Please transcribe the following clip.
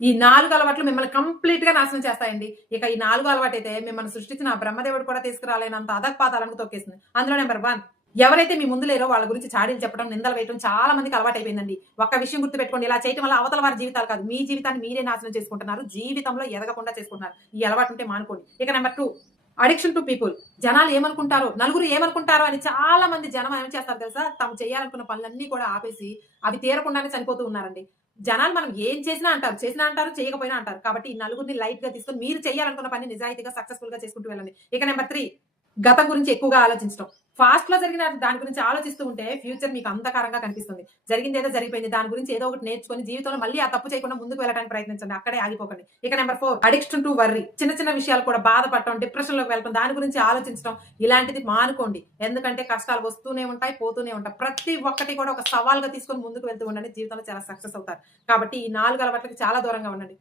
ఈ 4 అలవాట్లు మిమ్మల్ని కంప్లీట్‌గా నాశనం చేస్తాయండి. ఇక ఈ 4 అలవాటైతే మిమ్మల్ని సృష్టించిన ఆ బ్రహ్మదేవుడు కూడా తీసుకురాలేనంత అధఃపాతాళానికి తొక్కేసింది. అందులో నంబర్ 1, ఎవరైతే మీ ముందు లేరో వాళ్ళ గురించి చాడీలు చెప్పడం, నిందలు వేయటం చాలా మందికి అలవాటైపోయిందండి. ఒక్క విషయం గుర్తుపెట్టుకోండి. ఇలా చేయటం వల్ల అవతల వారి జీవితాలు కాదు, మీ జీవితాన్ని మీరే నాశనం చేసుకుంటున్నారు. జీవితంలో ఎదగకుండా చేసుకుంటున్నారు. ఈ అలవాటు ఉంటే మానుకోండి. ఇక నంబర్ 2, అడిక్షన్ టు పీపుల్. జనాలు ఏమనుకుంటారో, నలుగురు ఏమనుకుంటారో అని చాలా మంది జనం ఏం చేస్తారు తెలుసా? తాము చేయాలనుకున్న పనులన్నీ కూడా ఆపేసి, అవి తీరకుండానే చనిపోతూ ఉన్నారండి. జనాలు మనం ఏం చేసినా అంటారు. చేసినా అంటారు, చేయకపోయినా అంటారు. కాబట్టి ఈ నలుగురిని లైట్‌గా తీసుకొని మీరు చేయాలనుకున్న పని నిజాయితీగా సక్సెస్‌ఫుల్‌గా చేసుకుంటూ వెళ్ళండి. ఇక నంబర్ 3, గతం గురించి ఎక్కువగా ఆలోచించడం. పాస్ట్‌లో జరిగిన దాని గురించి ఆలోచిస్తూ ఉంటే ఫ్యూచర్ మీకు అంధకారంగా కనిపిస్తుంది. జరిగిందేదో జరిగిపోయింది. దాని గురించి ఏదో ఒకటి నేర్చుకొని జీవితంలో మళ్ళీ ఆ తప్పు చేయకుండా ముందుకు వెళ్ళడానికి ప్రయత్నించండి. అక్కడే ఆగిపోకండి. ఇక నంబర్ 4, అడిక్షన్ టు వర్రీ. చిన్న చిన్న విషయాలు కూడా బాధపడటం, డిప్రెషన్‌లోకి వెళ్ళటం, దాని గురించి ఆలోచించడం ఇలాంటిది మానుకోండి. ఎందుకంటే కష్టాలు వస్తూనే ఉంటాయి, పోతూనే ఉంటాయి. ప్రతి ఒక్కటి కూడా ఒక సవాల్‌గా తీసుకొని ముందుకు వెళ్తూ ఉండండి. జీవితంలో చాలా సక్సెస్ అవుతారు. కాబట్టి ఈ 4 అలవాట్లకి చాలా దూరంగా ఉండండి.